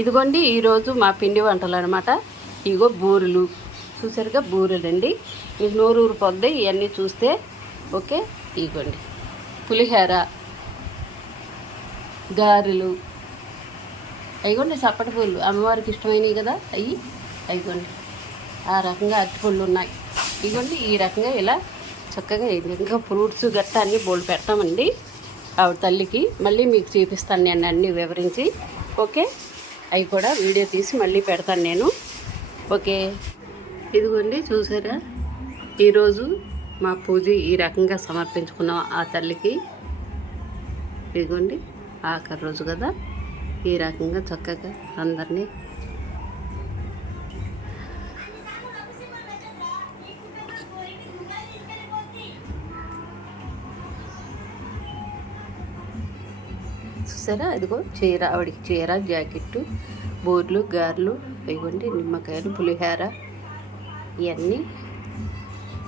ఇదిగోండి ఈరోజు మా పిండి వంటలు అనమాట ఇగో బూరెలు. చూసారుగా బూరెలండి. మీకు నోరు ఊరిపోద్ది ఇవన్నీ చూస్తే ఓకే? ఇగోండి పులిహోర గారెలు. అయిగోండి చప్పటి పూలు అమ్మవారికి ఇష్టమైనవి కదా అవి అయిగోండి ఆ రకంగా అరటిపళ్ళు ఉన్నాయి. ఇదిగోండి ఈ రకంగా ఇలా చక్కగా ఇది ఇంకా ఫ్రూట్స్ గట్ట అన్నీ బోల్డ్ పెడతామండి. ఆవిడ తల్లికి. మళ్ళీ మీకు చూపిస్తాను నేను అన్నీ వివరించి. ఓకే? అవి కూడా వీడియో తీసి మళ్ళీ పెడతాను నేను. ఓకే. ఇదిగోండి చూసారా? ఈరోజు మా పూజ ఈ రకంగా సమర్పించుకున్నాం ఆ తల్లికి. ఇదిగోండి ఆఖరి రోజు కదా? ఈ రకంగా చక్కగా అందరినీ చూసారా? అదిగో చీర ఆవిడకి చీర జాకెట్టు బోర్లు గారెలు ఇవ్వండి నిమ్మకాయలు పులిహోర ఇవన్నీ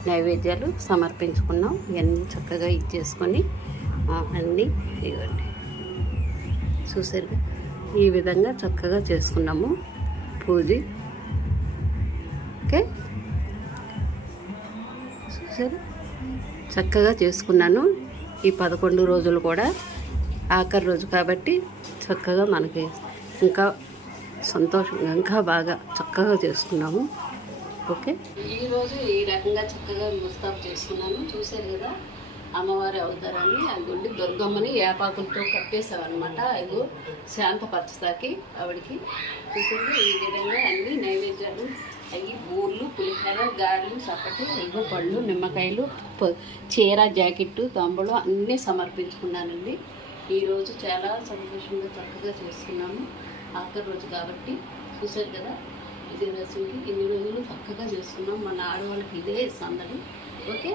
నైవేద్యాలు సమర్పించుకున్నాం. ఇవన్నీ చక్కగా ఇచ్చేసుకొని అన్నీ ఇవ్వండి. చూసారు ఈ విధంగా చక్కగా చేసుకున్నాము పూజ. ఓకే? చూసారు? చక్కగా చేసుకున్నాను. ఈ పదకొండు రోజులు కూడా ఆఖరి రోజు కాబట్టి చక్కగా మనకి ఇంకా సంతోషంగా ఇంకా బాగా చక్కగా చేసుకున్నాము. ఓకే? ఈరోజు ఈ రకంగా చక్కగా ముస్తాబ్ చేసుకున్నాను చూశారు కదా అమ్మవారి అవతారాన్ని. అదిగోండి దుర్గమ్మని ఏపాకులతో కట్టేసామన్నమాట అదిగో శాంతపరచదాకి ఆవిడకి. చూసింది ఈ విధంగా అన్ని నైవేద్యాలు అవి బూర్లు పులిహోర గారెలు చప్పటి ఇగో పళ్ళు నిమ్మకాయలు చీర జాకెట్టు తంబులు అన్నీ సమర్పించుకున్నానండి. ఈరోజు చాలా సంతోషంగా చక్కగా చేసుకున్నాము ఆఖరి రోజు కాబట్టి చూసారు కదా ఇది ఇన్ని రోజులు చక్కగా చేసుకున్నాం. మన ఆడవాళ్ళకి ఇదే సందడి. ఓకే?